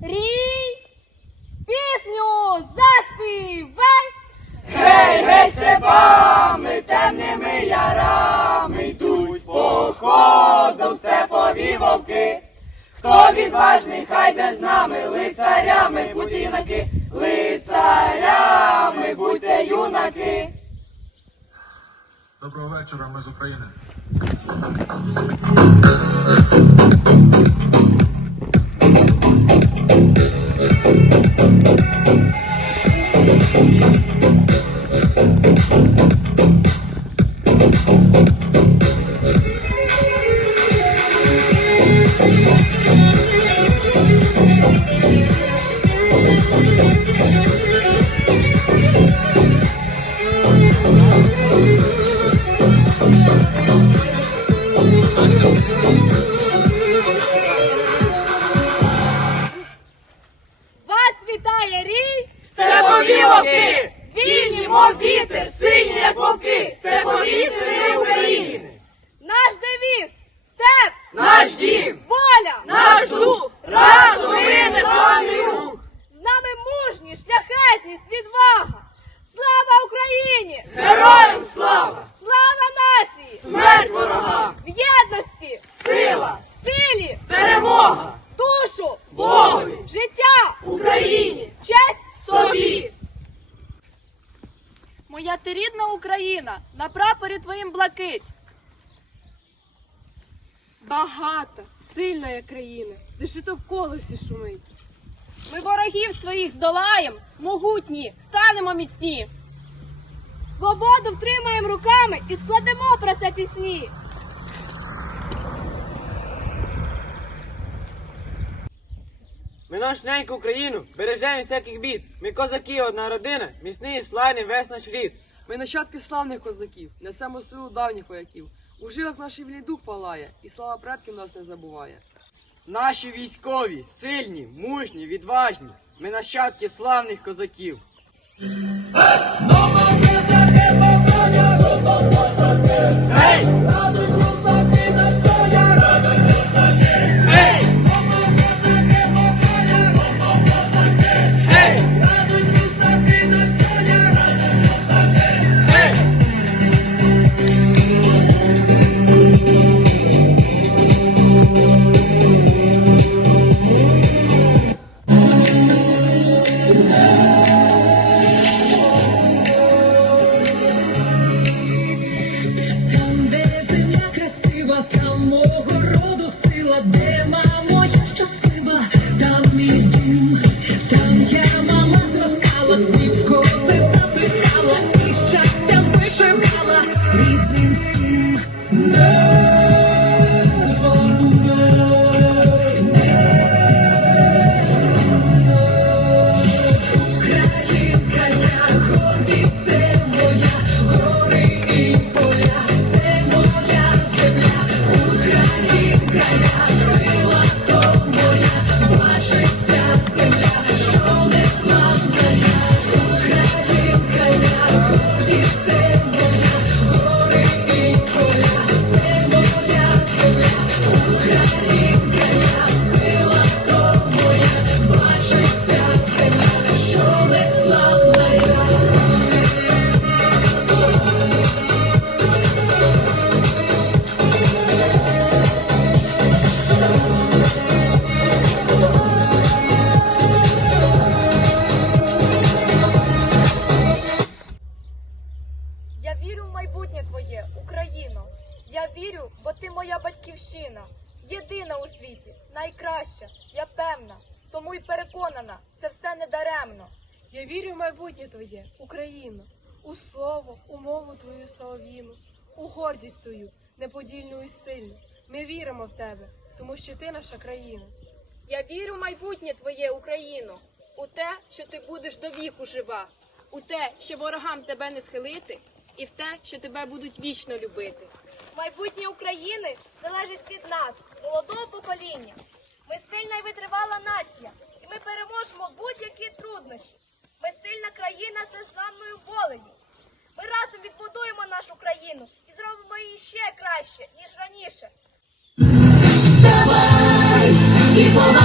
рій, пісню заспівай. Гей, гей, степами, темними ярами йдуть походом степові вовки. Хто відважний, хай де з нами, лицарями будьте юнаки, лицарями будьте юнаки. Доброго вечора, ми з України. Вас вітає рій, Степові вовки! вільні, мов вітер, сильні, як вовки, степові сини України. Наш девіз степ, Наш дім, воля, наш дух, разом ми незламний рух. з нами мужність, шляхетність, відвага. Слава Україні! Героям слава! Слава нації! Смерть ворогам! В єдності! Сила! В силі! Перемога! Душу! Богові! Життя! Україні! Честь Собі! Моя ти рідна Україна, на прапорі твоїм блакить. Багата, сильна країна, де жито в колесі шумить. Ми ворогів своїх здолаєм, могутні, станемо міцні. Свободу втримаємо руками і складемо про це пісні. Ми нашу неньку Україну бережемо всяких бід. Ми козаки, одна родина, міцний і славний весь наш рід. Ми нащадки славних козаків, несемо силу давніх вояків. У жилах нашій вільний дух палає, і слава предків нас не забуває. Наші військові, сильні, мужні, відважні. Ми нащадки славних козаків. Alabama. Вірю, бо ти моя батьківщина. Єдина у світі, найкраща, я певна. Тому й переконана, це все не даремно. Я вірю в майбутнє твоє, Україно, у слово, у мову твою солов'їну, у гордість твою, неподільну і сильну. Ми віримо в тебе, тому що ти наша країна. Я вірю в майбутнє твоє, Україно, у те, що ти будеш до віку жива, у те, що ворогам тебе не схилити, і в те, що тебе будуть вічно любити. Майбутнє України залежить від нас, молодого покоління. Ми сильна і витривала нація, і ми переможемо будь-які труднощі. Ми сильна країна з незламною волею. Ми разом відбудуємо нашу країну і зробимо її ще краще, ніж раніше.